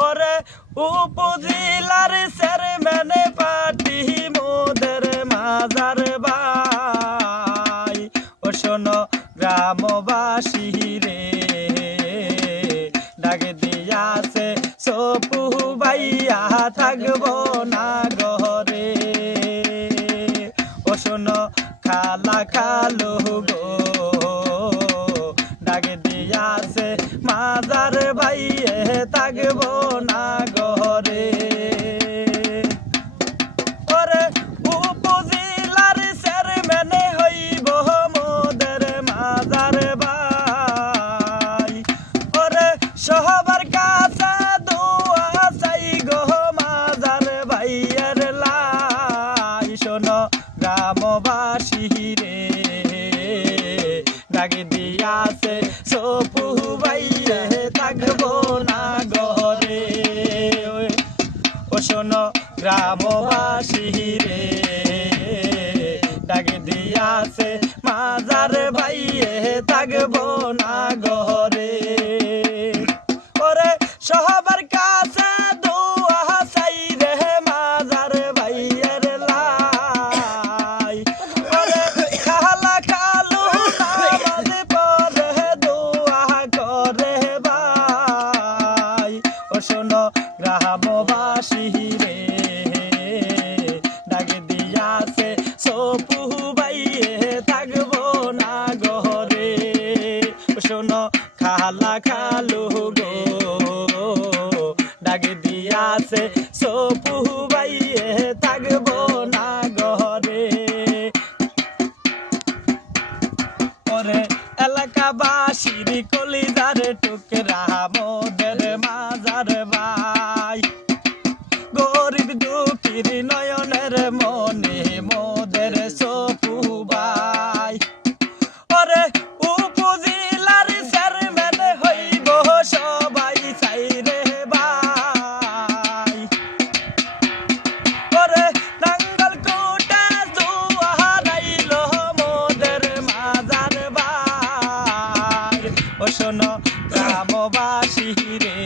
ওরে উপজেলার চেয়ারম্যানে পার্টি মোদের মাজার ভাই ও শোনো গ্রামবাসী রে ডাকে দিয়াছে সপু ভাইয়া থাকবো না ঘরে ও শোনো খালা খালু গো ডাকে দিয়াছে মাজার ভাইয়ে থাকবো না ঘরে ওরে উপজেলার চেয়ারম্যানে হইব মোদের মাজার ভাই ওরে সবার কাছে দোয়া চাই গো মাজার ভাইয়ের লাই শোনো গ্রামবাসী রে ডাকে দিয়াছে সপু ভাইয়ে থাকবো না ঘরে ও শোনো গ্রামবাসী রে ডাকে দিয়াছে মাজার ভাইয়ে থাকবো না ঘরে ওরে সবার কাছে দোয়া চাই রে মাজার ভাইয়ের লাই ওরে খালা খালু নামাজ পড়ে দোয়া করে ভাই ও শোনো গ্রামবাসী রে ডাকে দিয়াছে সপু ভাইয়ে থাকবো না ঘরে ও শোনো খালা খালু গো ডাকে দিয়াছে সপু ভাইয়ে থাকবো না ঘরে ওরে এলাকাবাসীর কলিজার টুকরা মোদের মাজার ভাই গরিব দুঃখীর নয়নের মনে মোদের সপু ভাই ওরে উপজেলার চেয়ারম্যান হইব সবাই চাই রে ভাই ওরে নাঙ্গল কোটা জোয়ারাইল মোদের মাজার ভাই ও শোনো গ্রামবাসী রে